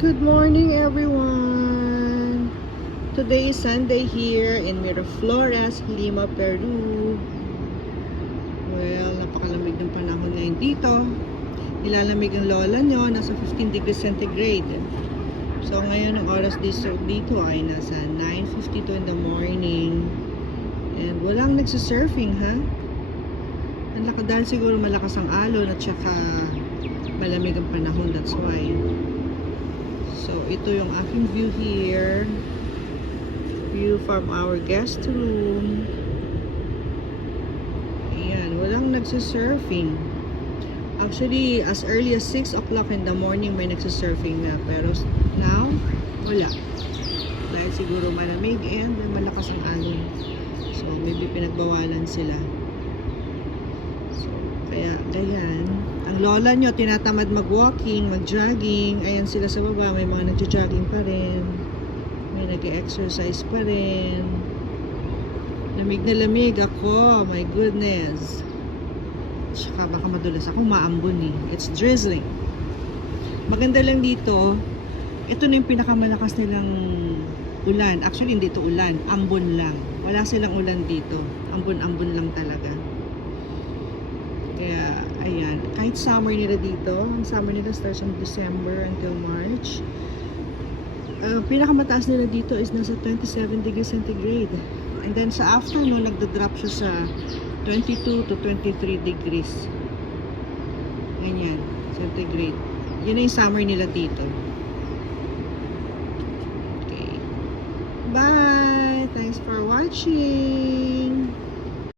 Good morning, everyone. Today is Sunday here in Miraflores, Lima, Peru. Well, napakalamig ng panahon ngayon dito. Nilalamig ang lola nyo, nasa 15 degrees centigrade. So ngayon ang oras dito ay nasa 9:52 in the morning. And walang nagsisurfing, ha? Dahil siguro malakas ang alon at saka malamig ang panahon, that's why. So, ito yung aking view here. View from our guest room. Ayan, walang nagsisurfing. Actually, as early as 6 o'clock in the morning may nagsisurfing na. Pero now, wala. Dahil siguro malamig and malakas ang alon. So, maybe pinagbawalan sila. So, kaya, ganyan. Ang lola nyo, tinatamad mag-walking, mag-jogging. Ayan sila sa baba, may mga nag-jogging pa rin. May nag-exercise pa rin. Lamig na lamig ako, my goodness. Tsaka baka madulas ako, maambon eh. It's drizzling. Maganda lang dito, ito na yung pinakamalakas nilang ulan. Actually, hindi ito ulan, ambon lang. Wala silang ulan dito. Ambon-ambon lang talaga. Kaya, ayan. Kahit summer nila dito, ang summer nila starts from December until March. Pinakamataas nila dito is nasa 27 degrees centigrade. And then sa afternoon, nagda-drop siya sa 22 to 23 degrees. Ganyan, centigrade. Yun na yung summer nila dito. Okay. Bye! Thanks for watching!